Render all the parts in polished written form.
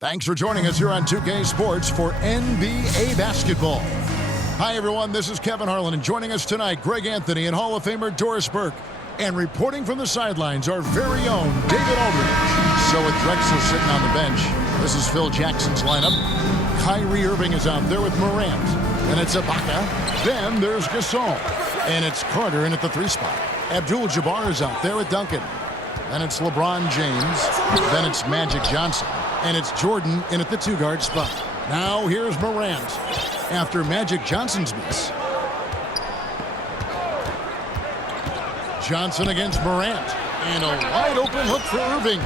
Thanks for joining us here on 2K Sports for NBA basketball. Hi, everyone. This is Kevin Harlan, and joining us tonight, Greg Anthony and Hall of Famer Doris Burke. And reporting from the sidelines, our very own David Aldridge. So with Drexel sitting on the bench, this is Phil Jackson's lineup. Kyrie Irving is out there with Morant. And it's Ibaka. Then there's Gasol. And it's Carter in at the 3 spot. Abdul-Jabbar is out there with Duncan. Then it's LeBron James. Then it's Magic Johnson. And it's Jordan in at the 2-guard spot. Now here's Morant after Magic Johnson's miss. Johnson against Morant. And a wide-open look for Irving.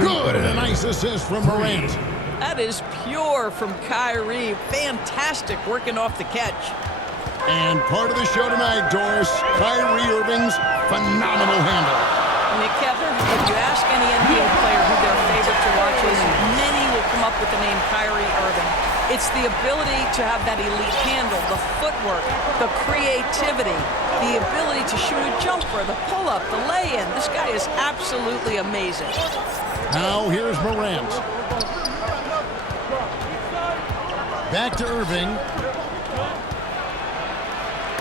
Good, and a nice assist from Morant. That is pure from Kyrie. Fantastic working off the catch. And part of the show tonight, Doris, Kyrie Irving's phenomenal handle. Nick, Kevin, if you ask any NBA player who their favorite to watch is, many will come up with the name Kyrie Irving. It's the ability to have that elite handle, the footwork, the creativity, the ability to shoot a jumper, the pull-up, the lay-in. This guy is absolutely amazing. Now here's Morant. Back to Irving.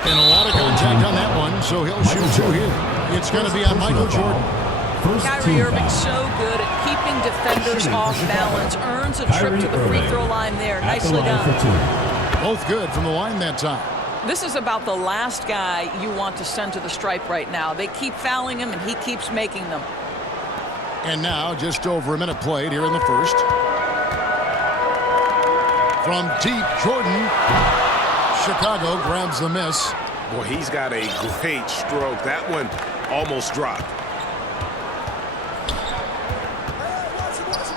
And a lot of contact on that one, so he'll shoot 2 here. It's going to be on Michael Jordan. Kyrie Irving so good at keeping defenders off balance. Earns a trip to the free throw line there. Nicely done. Both good from the line that time. This is about the last guy you want to send to the stripe right now. They keep fouling him, and he keeps making them. And now just over a minute played here in the first. From deep, Jordan. Chicago grabs the miss. Boy, he's got a great stroke. That one almost dropped.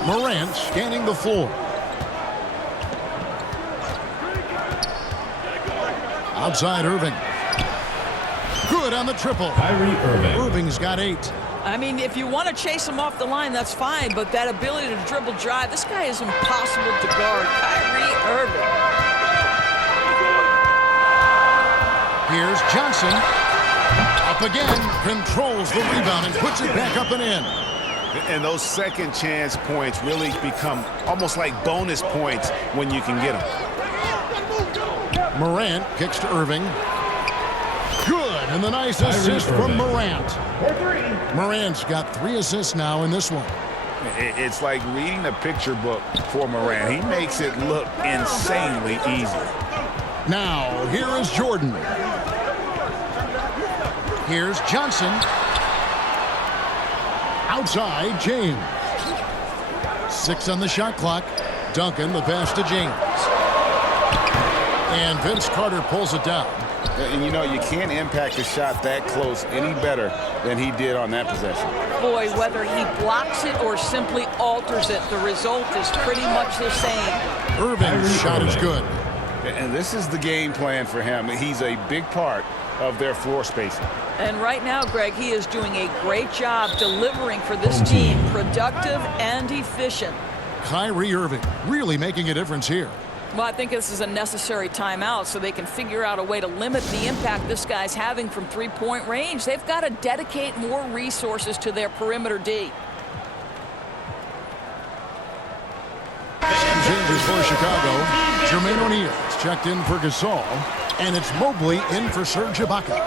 Morant scanning the floor. Outside Irving. Good on the triple. Kyrie Irving. Irving's got 8. I mean, if you want to chase him off the line, that's fine. But that ability to dribble drive, this guy is impossible to guard. Kyrie Irving. Here's Johnson. Up again. Controls the rebound and puts it back up and in. And those second chance points really become almost like bonus points when you can get them. Morant kicks to Irving. Good, and the nice assist from Morant. Morant's got 3 assists now in this one. It's like reading a picture book for Morant. He makes it look insanely easy. Now, here is Jordan. Here's Johnson. Outside, James. 6 on the shot clock. Duncan, the pass to James. And Vince Carter pulls it down. And you know, you can't impact a shot that close any better than he did on that possession. Boy, whether he blocks it or simply alters it, the result is pretty much the same. Irving's shot is good. And this is the game plan for him. He's a big part of their floor spacing. And right now, Greg, he is doing a great job delivering for this team, productive and efficient. Kyrie Irving really making a difference here. Well, I think this is a necessary timeout so they can figure out a way to limit the impact this guy's having from 3-point range. They've got to dedicate more resources to their perimeter D. Changes for Chicago. Jermaine O'Neal is checked in for Gasol. And it's Mobley in for Serge Ibaka.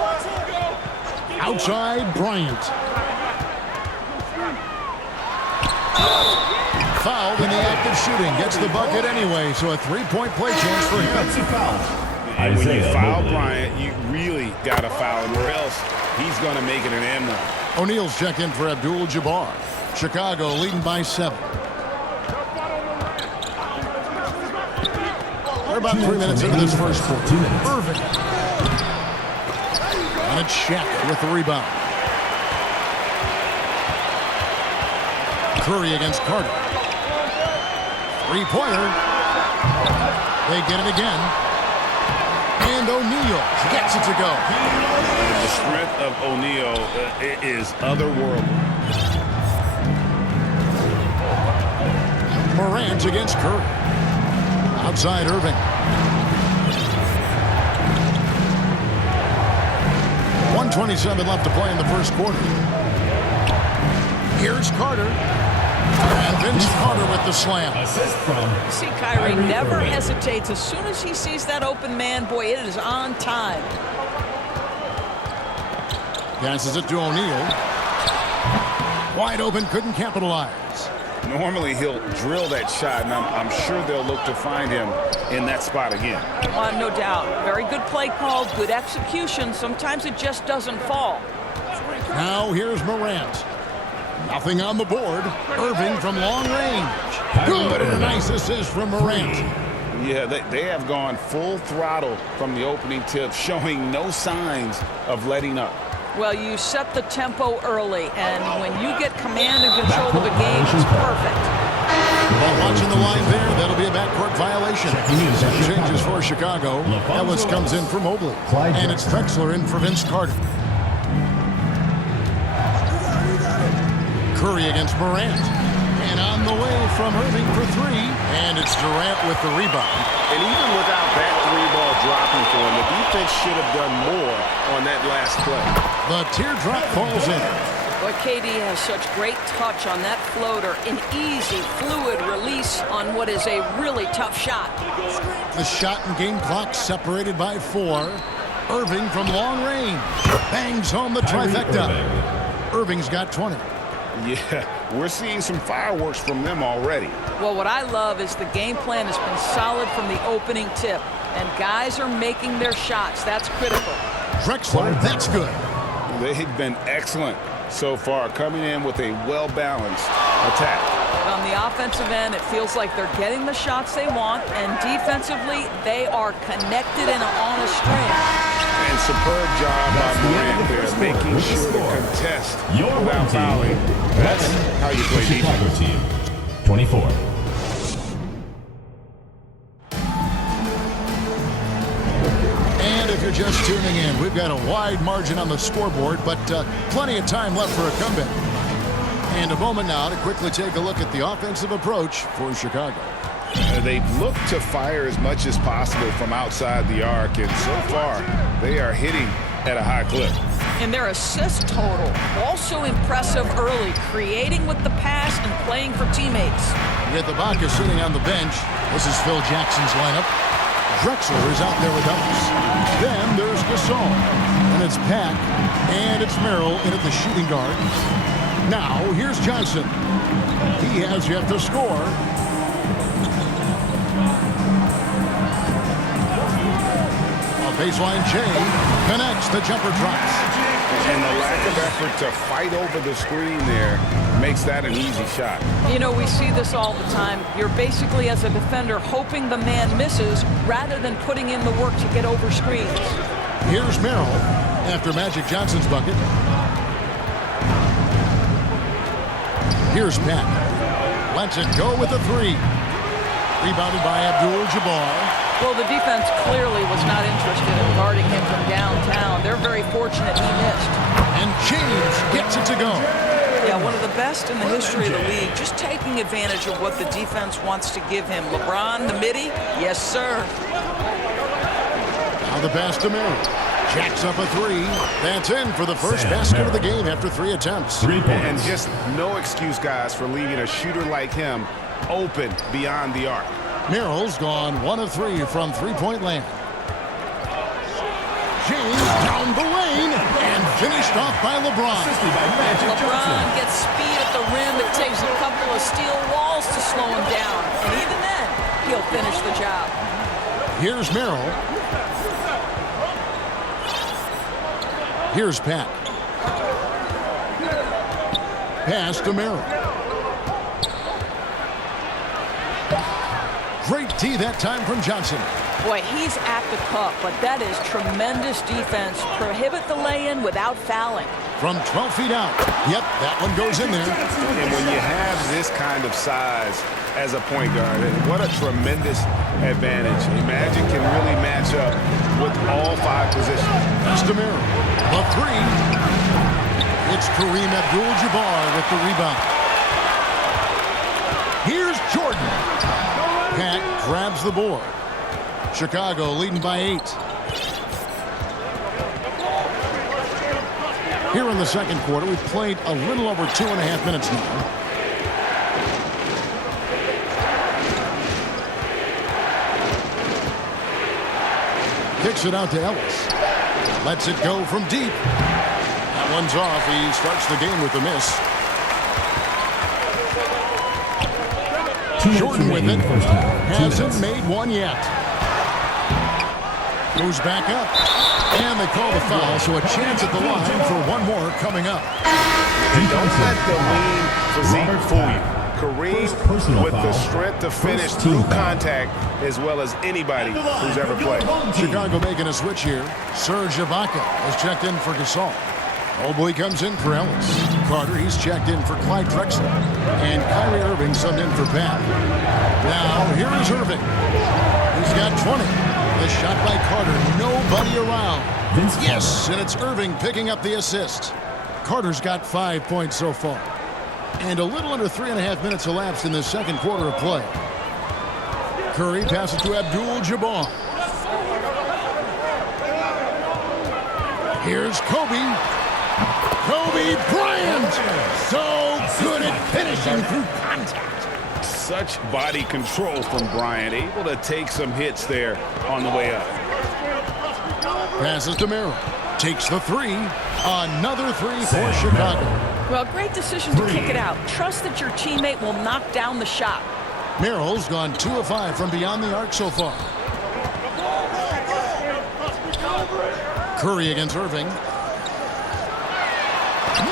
Outside, Bryant. Fouled in the act of shooting. Gets the bucket anyway, so a 3-point play chance for him. When you foul Bryant, you really got to foul him, or else he's going to make it an M1. O'Neal's checked in for Abdul-Jabbar. Chicago leading by 7. We're about 3 minutes into this first quarter. Irving. And it's Shaq with the rebound. Curry against Carter. 3-pointer. They get it again. And O'Neal gets it to go. The strength of O'Neal is otherworldly. Morant against Curry. Outside Irving. 1:27 left to play in the first quarter. Here's Carter. And Vince Carter with the slam. See, Kyrie never hesitates. As soon as he sees that open man, boy, it is on time. Passes it to O'Neal. Wide open, couldn't capitalize. Normally, he'll drill that shot, and I'm sure they'll look to find him in that spot again. No doubt. Very good play call, good execution. Sometimes it just doesn't fall. Now here's Morant. Nothing on the board. Irving from long range. Good, and a nice assist from Morant. Yeah, they have gone full throttle from the opening tip, showing no signs of letting up. Well, you set the tempo early, and when you get command and control of a game, it's perfect. Well, watching the line there, that'll be a backcourt violation. Changes for Chicago. Ellis comes in for Mobley. And it's Drexler in for Vince Carter. Curry against Morant. And on the way from Irving for three. And it's Durant with the rebound. And even without that three-ball dropping for him, the defense should have done more on that last play. The teardrop falls in. Boy, KD has such great touch on that floater. An easy, fluid release on what is a really tough shot. The shot and game clock separated by 4. Irving from long range. Bangs home the trifecta. Irving's got 20. Yeah, we're seeing some fireworks from them already. Well, what I love is the game plan has been solid from the opening tip. And guys are making their shots. That's critical. Drexler, that's good. They've been excellent so far, coming in with a well-balanced attack. On the offensive end, it feels like they're getting the shots they want, and defensively, they are connected and on a string. And superb job by Morant there, making sure to contest without fouling. That's how you play defense. Team, 24. And if you're just tuning in, we've got a wide margin on the scoreboard, but plenty of time left for a comeback. And a moment now to quickly take a look at the offensive approach for Chicago. They've looked to fire as much as possible from outside the arc, and so far, they are hitting at a high clip. And their assist total, also impressive early, creating with the pass and playing for teammates. With Ibaka sitting on the bench, this is Phil Jackson's lineup. Drexler is out there with Ellis. Then there's Gasol, and it's Pack, and it's Merrill in at the shooting guard. Now, here's Johnson. He has yet to score. A baseline J connects, the jumper drops. And the lack of effort to fight over the screen there makes that an easy shot. You know, we see this all the time. You're basically, as a defender, hoping the man misses rather than putting in the work to get over screens. Here's Merrill after Magic Johnson's bucket. Here's Pat. Lets it go with a three. Rebounded by Abdul-Jabbar. Well, the defense clearly was not interested in guarding him from downtown. They're very fortunate he missed. And James gets it to go. Yeah, one of the best in the history of the league, just taking advantage of what the defense wants to give him. LeBron, the midi, yes, sir. Now the pass to Merrill. Jacks up a three. That's in for the first basket of the game after 3 attempts. 3 points. And just no excuse, guys, for leaving a shooter like him open beyond the arc. Merrill's gone 1 of 3 from three-point land. James down the lane and finished off by LeBron. LeBron gets speed at the rim. It takes a couple of steel walls to slow him down. And even then, he'll finish the job. Here's Merrill. Here's Pat. Pass to Merrill. Great tee that time from Johnson. Boy, he's at the cup, but that is tremendous defense. Prohibit the lay-in without fouling. From 12 feet out. Yep, that one goes in there. And when you have this kind of size as a point guard, what a tremendous advantage. Magic can really match up with all 5 positions. That's to Merrill. The three. It's Kareem Abdul-Jabbar with the rebound. Here's Jordan. Pat grabs the board. Chicago leading by 8. Here in the second quarter, we've played a little over 2.5 minutes now. Kicks it out to Ellis. Lets it go from deep. That one's off. He starts the game with a miss. Jordan with it. Hasn't made one yet. Goes back up. And they call the foul, so a chance at the line for one more coming up. And don't let the lean physique fool you. Kareem with the strength to finish through contact as well as anybody who's ever played. Chicago making a switch here. Serge Ibaka has checked in for Gasol. Mobley comes in for Ellis. Carter, he's checked in for Clyde Drexler. And Kyrie Irving subbed in for Pat. Now, here is Irving. He's got 20. The shot by Carter. Nobody around. Yes, and it's Irving picking up the assist. Carter's got 5 points so far. And a little under 3.5 minutes elapsed in the second quarter of play. Curry passes to Abdul-Jabbar. Here's Kobe. Kobe Bryant, so good at finishing through contact. Such body control from Bryant, able to take some hits there on the way up. Passes to Merrill, takes the three, another three for Chicago. Well, great decision to kick it out. Trust that your teammate will knock down the shot. Merrill's gone 2 of 5 from beyond the arc so far. Curry against Irving.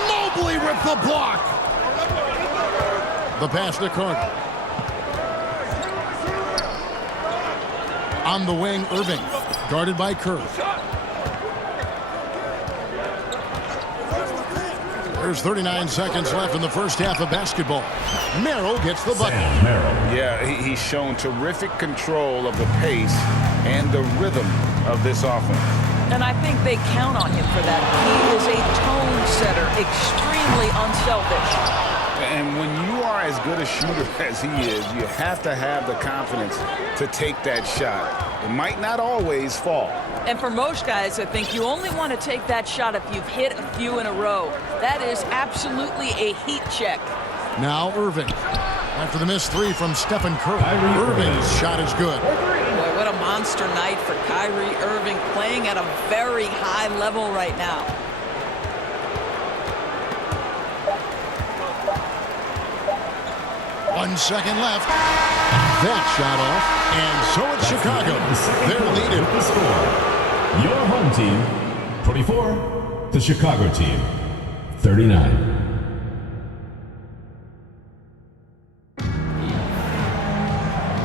Mobley with the block. The pass to Carter. On the wing, Irving. Guarded by Curry. There's 39 seconds left in the first half of basketball. Merrill gets the bucket. Yeah, he's shown terrific control of the pace and the rhythm of this offense. And I think they count on him for that. He is a tone setter, extremely unselfish. And when you are as good a shooter as he is, you have to have the confidence to take that shot. It might not always fall. And for most guys, I think you only want to take that shot if you've hit a few in a row. That is absolutely a heat check. Now Irving. After the missed three from Stephen Curry. Irving's shot is good. Boy, what a monster night for Kyrie Irving, playing at a very high level right now. One second left. That shot off, and so it's Chicago. They're leading. The score. Your home team, 24. The Chicago team, 39.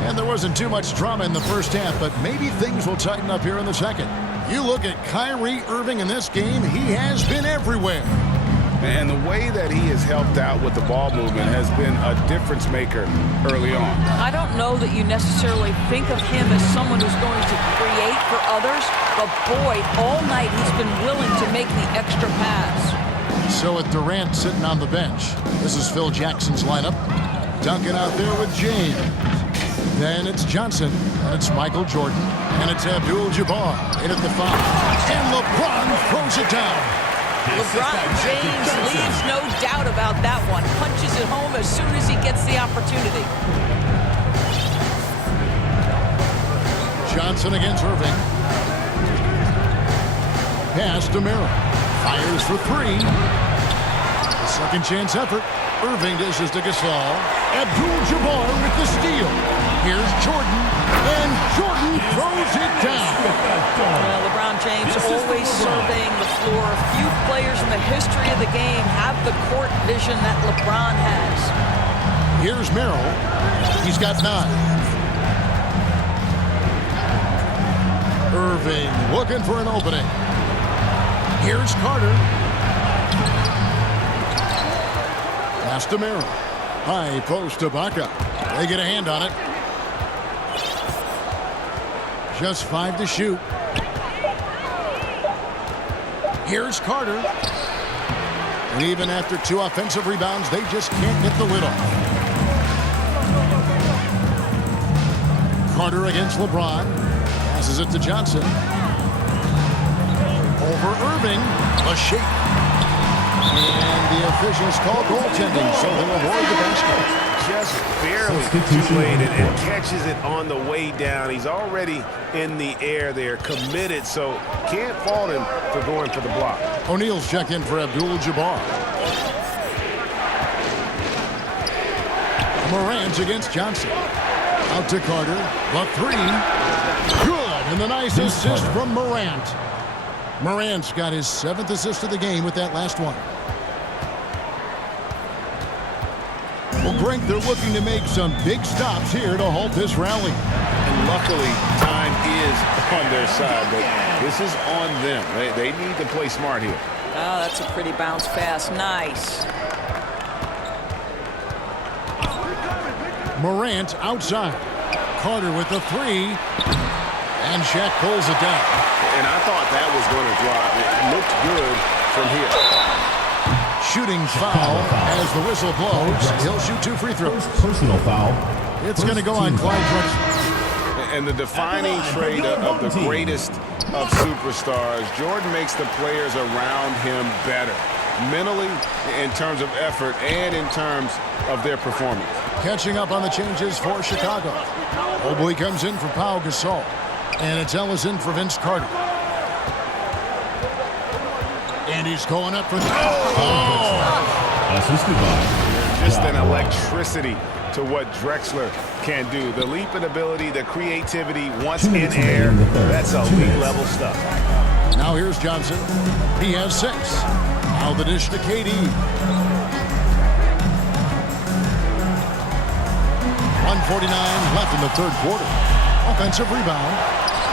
And there wasn't too much drama in the first half, but maybe things will tighten up here in the second. You look at Kyrie Irving in this game, he has been everywhere. And the way that he has helped out with the ball movement has been a difference maker early on. I don't know that you necessarily think of him as someone who's going to create for others, but boy, all night he's been willing to make the extra pass. So with Durant sitting on the bench, this is Phil Jackson's lineup. Duncan out there with James. Then it's Johnson, and it's Michael Jordan, and it's Abdul-Jabbar in at the foul. And LeBron throws it down. LeBron James leaves no doubt about that one. Punches it home as soon as he gets the opportunity. Johnson against Irving. Pass to Merrill. Fires for three. A second chance effort. Irving dishes to Gasol. Abdul-Jabbar with the steal. Here's Jordan. And Jordan throws it down. Well, LeBron James always surveying the floor. Few players in the history of the game have the court vision that LeBron has. Here's Merrill. He's got 9. Irving looking for an opening. Here's Carter. Pass to Merrill. High post to Ibaka. They get a hand on it. Just 5 to shoot. Here's Carter. And even after 2 offensive rebounds, they just can't get the lid off. Carter against LeBron. Passes it to Johnson. Over Irving. A shake. And the officials call goaltending, so they'll award the basket. just barely too late and catches it on the way down. He's already in the air there, committed, so can't fault him for going for the block. O'Neal's checked in for Abdul-Jabbar. Morant against Johnson. Out to Carter. The three. Good. And the nice assist from Morant. Morant's got his 7th assist of the game with that last one. Well, Greg, they're looking to make some big stops here to halt this rally. And luckily, time is on their side, but this is on them. They need to play smart here. Oh, that's a pretty bounce pass. Nice. Morant outside. Carter with the three. And Shaq pulls it down. And I thought that was going to drop. It looked good from here. Shooting foul as the whistle blows. He'll shoot 2 free throws. Personal foul. It's going to go on Clyde Drexler. And the defining trait of the greatest of superstars, Jordan makes the players around him better. Mentally, in terms of effort, and in terms of their performance. Catching up on the changes for Chicago. Mobley comes in for Pau Gasol. And it's Ellis in for Vince Carter. And he's going up for... Assisted by just an electricity to what Drexler can do. The leap in ability, the creativity, once in air, that's elite level stuff. Now here's Johnson. He has 6. Now the dish to KD. 1:49 left in the 3rd quarter. Offensive rebound.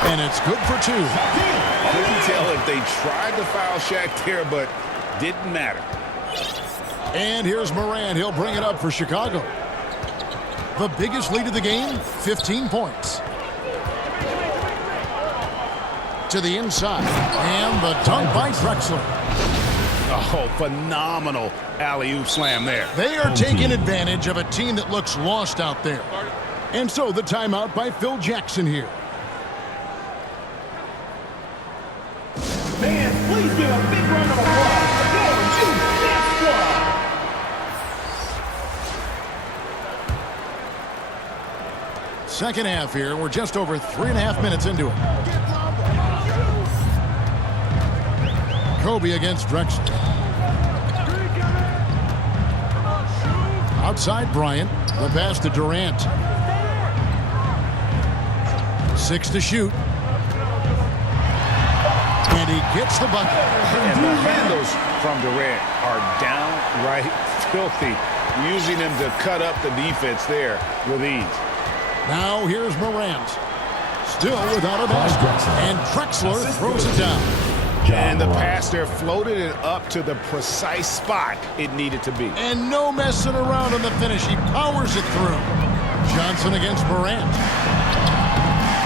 And it's good for 2. Couldn't tell if they tried to foul Shaq there, but didn't matter. And here's Morant. He'll bring it up for Chicago. The biggest lead of the game, 15 points. To the inside. And the dunk by Drexler. Oh, phenomenal alley-oop slam there. They are taking advantage of a team that looks lost out there. And so the timeout by Phil Jackson here. Man, please give a big round of applause for your UCF squad. Second half here. We're just over 3.5 minutes into it. Kobe against Drexler. Outside Bryant. The pass to Durant. 6 to shoot. And he gets the bucket. And the handles from Durant are downright filthy, using him to cut up the defense there with ease. Now here's Morant. Still without a basket. And Drexler throws it down. And the pass there floated it up to the precise spot it needed to be. And no messing around on the finish. He powers it through. Johnson against Morant.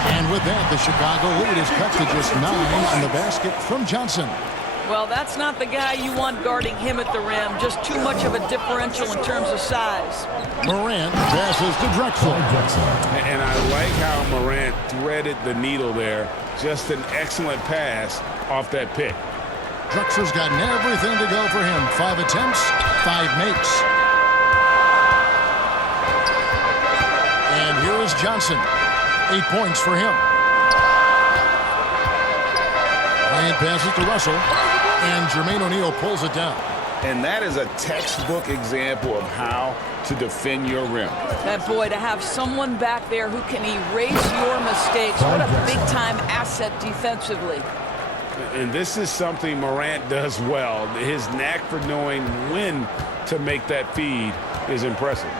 And with that, the Chicago lead is cut to just 9 on the basket from Johnson. Well, that's not the guy you want guarding him at the rim. Just too much of a differential in terms of size. Morant passes to Drexler. And I like how Morant threaded the needle there. Just an excellent pass off that pick. Drexler's gotten everything to go for him. 5 attempts, 5 makes. And here is Johnson. 8 points for him. Bryant passes to Russell. And Jermaine O'Neal pulls it down. And that is a textbook example of how to defend your rim. And boy, to have someone back there who can erase your mistakes, what a big-time asset defensively. And this is something Morant does well. His knack for knowing when to make that feed is impressive.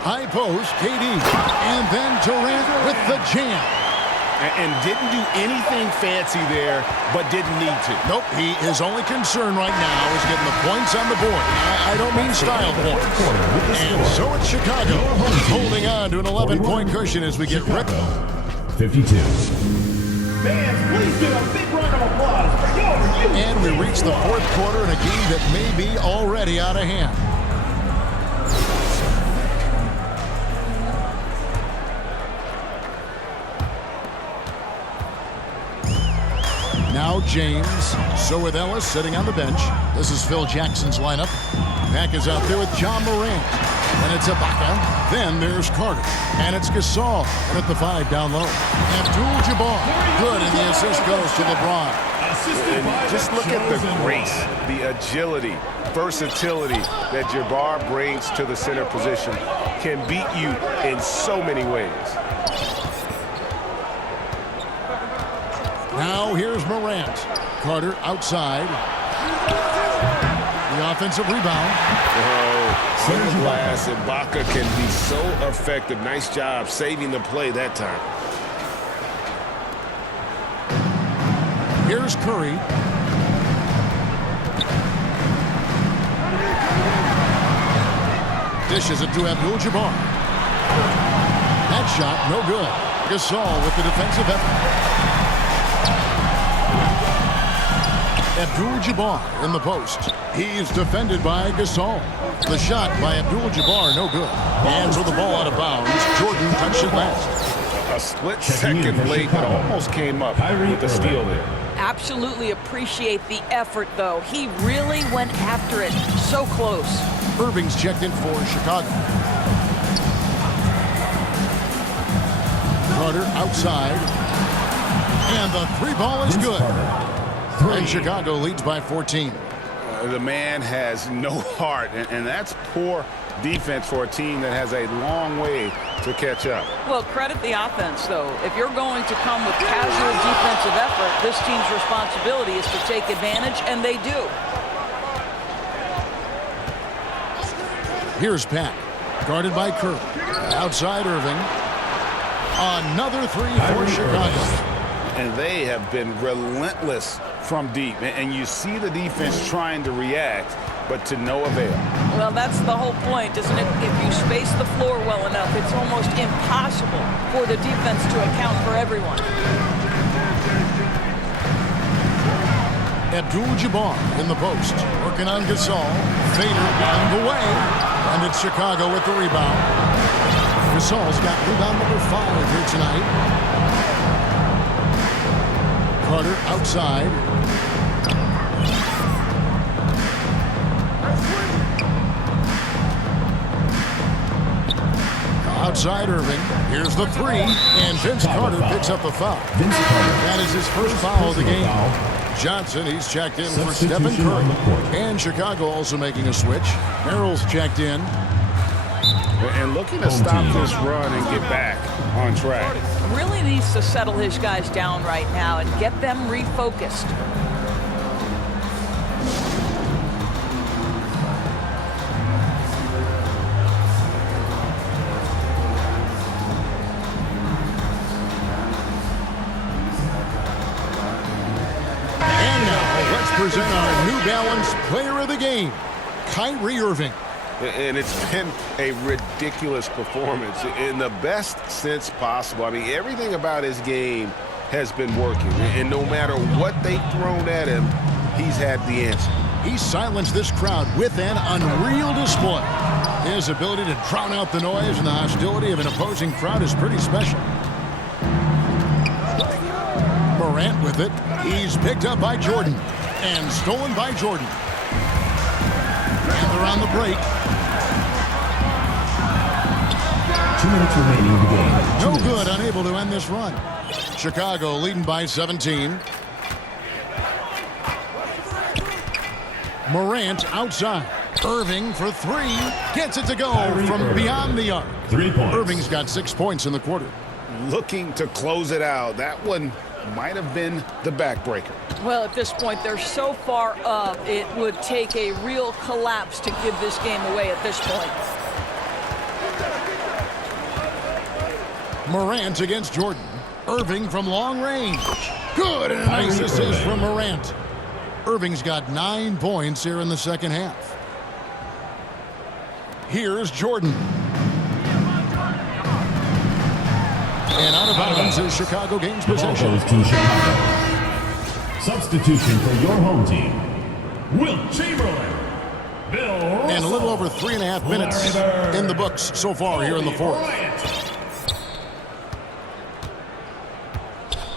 High post, KD. And then Durant with the jam. And didn't do anything fancy there, but didn't need to. Nope, his only concern right now is getting the points on the board. I don't mean style points. And so it's Chicago holding on to an 11-point cushion as we get ready. 52. Man, please give a big round of applause for your UCF. And we reach the 4th quarter in a game that may be already out of hand. Now James. So with Ellis sitting on the bench. This is Phil Jackson's lineup. Pack is out there with John Morant. And it's Ibaka. Then there's Carter. And it's Gasol. And at the 5 down low. Abdul-Jabbar. Good, and the assist goes to LeBron. And just look at the grace, the agility, versatility that Jabbar brings to the center position. Can beat you in so many ways. Now here's Morant. Carter outside. The offensive rebound. Oh, on the glass, Ibaka can be so effective. Nice job saving the play that time. Here's Curry. Dishes it to Abdul-Jabbar. That shot, no good. Gasol with the defensive effort. Abdul-Jabbar in the post. He's defended by Gasol. The shot by Abdul-Jabbar, no good. Hands with the ball out of bounds. Jordan touched it last. A split-second late, but almost came up with the steal there. Absolutely appreciate the effort, though. He really went after it. So close. Irving's checked in for Chicago. Carter outside. And the 3 ball is good. And Chicago leads by 14. The man has no heart, and that's poor defense for a team that has a long way to catch up. Well, credit the offense, though. If you're going to come with casual defensive effort, this team's responsibility is to take advantage, and they do. Here's Pack, guarded by Curry. Outside Irving. Another 3 for Chicago. And they have been relentless from deep. And you see the defense trying to react, but to no avail. Well, that's the whole point, isn't it? If you space the floor well enough, it's almost impossible for the defense to account for everyone. Abdul-Jabbar in the post. Working on Gasol. Fader on the way. And it's Chicago with the rebound. Gasol's got rebound number 5 here tonight. Carter outside. Outside Irving. Here's the 3. And Vince Carter picks up the foul. That is his first foul of the game. Johnson, he's checked in for Stephen Curry. And Chicago also making a switch. Merrill's checked in. And looking to stop this run and get back on track. Really needs to settle his guys down right now and get them refocused. And now let's present our New Balance Player of the Game, Kyrie Irving. And it's been a ridiculous performance in the best sense possible. I mean, everything about his game has been working. And no matter what they've thrown at him, he's had the answer. He silenced this crowd with an unreal display. His ability to drown out the noise and the hostility of an opposing crowd is pretty special. Morant with it. He's picked up by Jordan. And stolen by Jordan. And they're on the break. 2 minutes remaining in the game. No good, unable to end this run. Chicago leading by 17. Morant outside. Irving for 3. Gets it to go from beyond the arc. 3 points. Irving's got 6 points in the quarter. Looking to close it out. That one might have been the backbreaker. Well, at this point, they're so far up, it would take a real collapse to give this game away at this point. Morant against Jordan. Irving from long range. Good, and a nice assist from Morant. Irving's got 9 points here in the second half. Here's Jordan. And out of bounds is Chicago gains possession. Ball goes to Chicago. Substitution for your home team. Wilt Chamberlain. Bill Russell. And a little over 3.5 minutes in the books so far here in the fourth.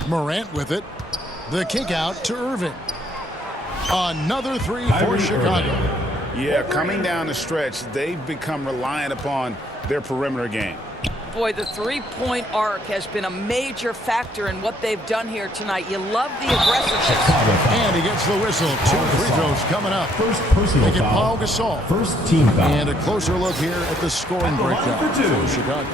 Morant with it. The kick out to Irving. Another 3 for Chicago. Yeah, coming down the stretch, they've become reliant upon their perimeter game. Boy, the three-point arc has been a major factor in what they've done here tonight. You love the aggressiveness. And he gets the whistle. 2 free throws coming up. First personal They get foul. Paul Gasol. First team foul. And a closer look here at the scoring breakdown for Chicago.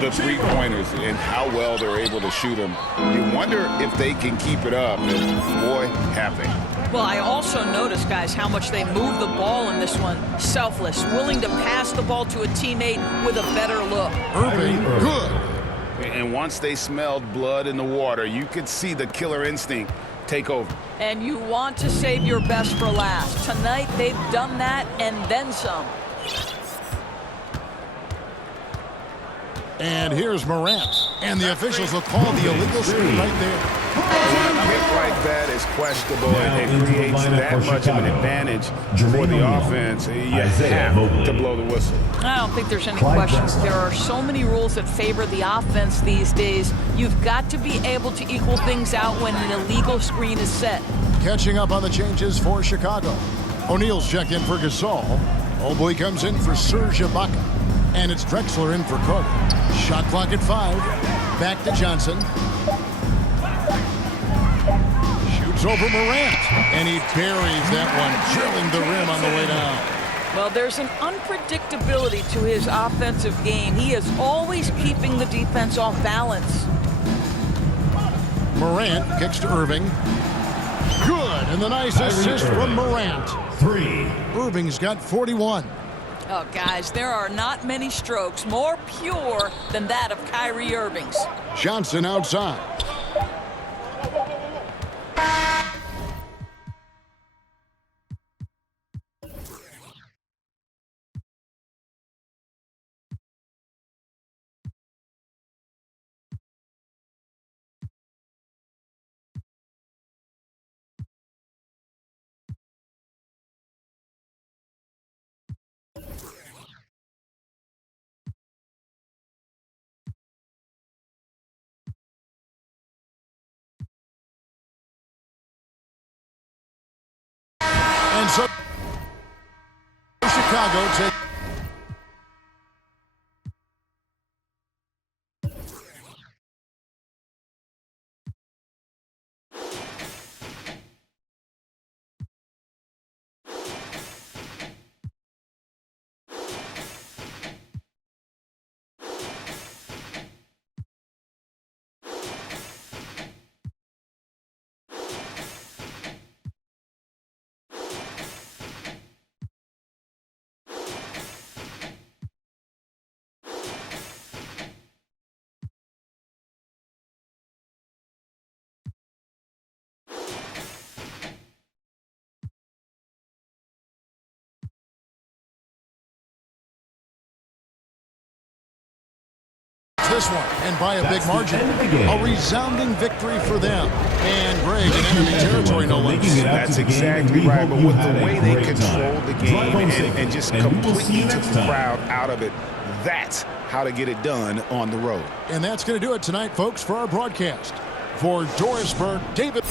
The three-pointers and how well they're able to shoot them. You wonder if they can keep it up, and boy, have they. Well, I also noticed, guys, how much they move the ball in this one. Selfless, willing to pass the ball to a teammate with a better look. Irving, good. And once they smelled blood in the water, you could see the killer instinct take over. And you want to save your best for last. Tonight, they've done that and then some. And here's Morant. And the officials will call the illegal screen right there. A pick like that is questionable and creates that much of an advantage for the offense. You have to blow the whistle. I don't think there's any questions. There are so many rules that favor the offense these days. You've got to be able to equal things out when an illegal screen is set. Catching up on the changes for Chicago. O'Neal's checked in for Gasol. Oboy comes in for Serge Ibaka. And it's Drexler in for Carter. Shot clock at 5. Back to Johnson. Shoots over Morant. And he buries that one, drilling the rim on the way down. Well, there's an unpredictability to his offensive game. He is always keeping the defense off balance. Morant kicks to Irving. Good. And the nice assist from Morant. 3. Irving's got 41. Oh, guys, there are not many strokes more pure than that of Kyrie Irving's. Johnson outside. And so Chicago takes. This one, and by a big margin, a resounding victory for them. And Greg, in enemy territory, no less. That's exactly right, but with the way they controlled the game and just completely took the crowd out of it, that's how to get it done on the road. And that's going to do it tonight, folks, for our broadcast. For Doris Burke, David.